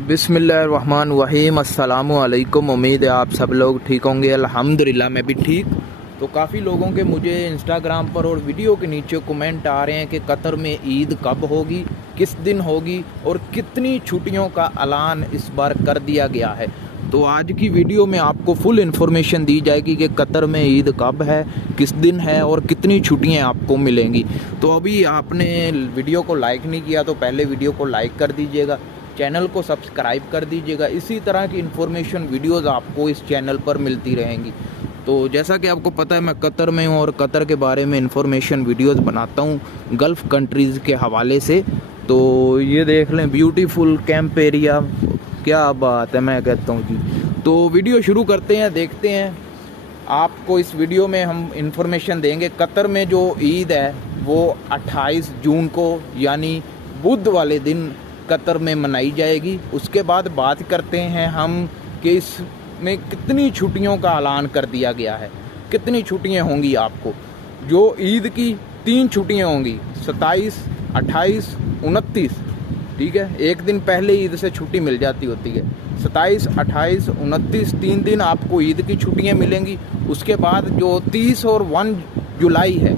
बिस्मिल्लाहिर्रहमानिर्रहीम। अस्सलामु अलैकुम। उम्मीद है आप सब लोग ठीक होंगे। अल्हम्दुलिल्लाह मैं भी ठीक। तो काफ़ी लोगों के मुझे इंस्टाग्राम पर और वीडियो के नीचे कमेंट आ रहे हैं कि कतर में ईद कब होगी, किस दिन होगी और कितनी छुट्टियों का ऐलान इस बार कर दिया गया है। तो आज की वीडियो में आपको फुल इन्फॉर्मेशन दी जाएगी कि कतर में ईद कब है, किस दिन है और कितनी छुट्टियां आपको मिलेंगी। तो अभी आपने वीडियो को लाइक नहीं किया तो पहले वीडियो को लाइक कर दीजिएगा, चैनल को सब्सक्राइब कर दीजिएगा। इसी तरह की इन्फॉर्मेशन वीडियोस आपको इस चैनल पर मिलती रहेंगी। तो जैसा कि आपको पता है मैं कतर में हूँ और कतर के बारे में इन्फॉर्मेशन वीडियोस बनाता हूँ गल्फ़ कंट्रीज़ के हवाले से। तो ये देख लें, ब्यूटीफुल कैंप एरिया, क्या बात है मैं कहता हूँ जी। तो वीडियो शुरू करते हैं, देखते हैं। आपको इस वीडियो में हम इन्फॉर्मेशन देंगे। कतर में जो ईद है वो 28 जून को यानी बुध वाले दिन कतर में मनाई जाएगी। उसके बाद बात करते हैं हम कि इसमें कितनी छुट्टियों का ऐलान कर दिया गया है, कितनी छुट्टियां होंगी आपको। जो ईद की 3 छुट्टियां होंगी, 27, 28, 29, ठीक है। एक दिन पहले ईद से छुट्टी मिल जाती होती है। 27, 28, 29 3 दिन आपको ईद की छुट्टियां मिलेंगी। उसके बाद जो 30 और 1 जुलाई है,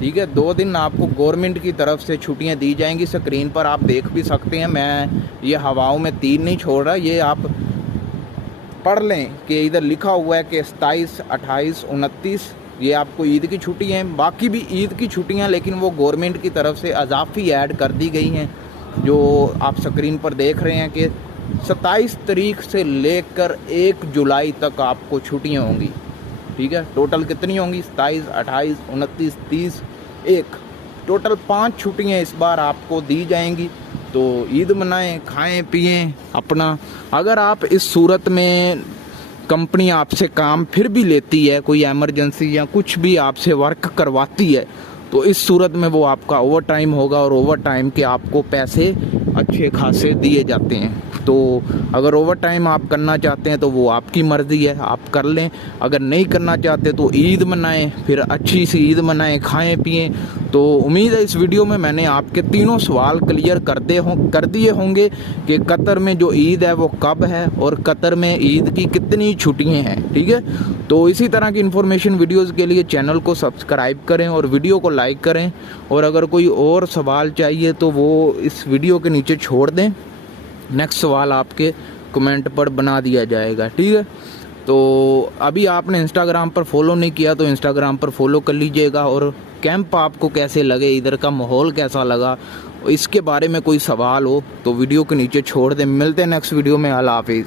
ठीक है, 2 दिन आपको गवर्नमेंट की तरफ से छुट्टियां दी जाएंगी। स्क्रीन पर आप देख भी सकते हैं, मैं ये हवाओं में तीर नहीं छोड़ रहा, ये आप पढ़ लें कि इधर लिखा हुआ है कि 27, 28, 29 ये आपको ईद की छुट्टी हैं। बाकी भी ईद की छुट्टियां, लेकिन वो गवर्नमेंट की तरफ से अजाफी ऐड कर दी गई हैं। जो आप स्क्रीन पर देख रहे हैं कि 27 तारीख से लेकर 1 जुलाई तक आपको छुट्टियाँ होंगी, ठीक है। टोटल कितनी होंगी? 27, 28, 29, 30, 1, टोटल 5 छुट्टियाँ इस बार आपको दी जाएंगी। तो ईद मनाएं, खाएं पिएं अपना। अगर आप इस सूरत में कंपनी आपसे काम फिर भी लेती है, कोई एमरजेंसी या कुछ भी आपसे वर्क करवाती है, तो इस सूरत में वो आपका ओवर टाइम होगा और ओवर टाइम के आपको पैसे अच्छे खासे दिए जाते हैं। तो अगर ओवर टाइम आप करना चाहते हैं तो वो आपकी मर्ज़ी है, आप कर लें। अगर नहीं करना चाहते तो ईद मनाएं, फिर अच्छी सी ईद मनाएं, खाएं पिएं। तो उम्मीद है इस वीडियो में मैंने आपके तीनों सवाल क्लियर कर दिए होंगे कि कतर में जो ईद है वो कब है और कतर में ईद की कितनी छुट्टियां हैं, ठीक है। तो इसी तरह की इन्फॉर्मेशन वीडियोज़ के लिए चैनल को सब्सक्राइब करें और वीडियो को लाइक करें। और अगर कोई और सवाल चाहिए तो वो इस वीडियो के नीचे छोड़ दें, नेक्स्ट सवाल आपके कमेंट पर बना दिया जाएगा, ठीक है। तो अभी आपने इंस्टाग्राम पर फॉलो नहीं किया तो इंस्टाग्राम पर फॉलो कर लीजिएगा। और कैंप आपको कैसे लगे, इधर का माहौल कैसा लगा, इसके बारे में कोई सवाल हो तो वीडियो के नीचे छोड़ दें। मिलते हैं नेक्स्ट वीडियो में। अल्लाह हाफिज़।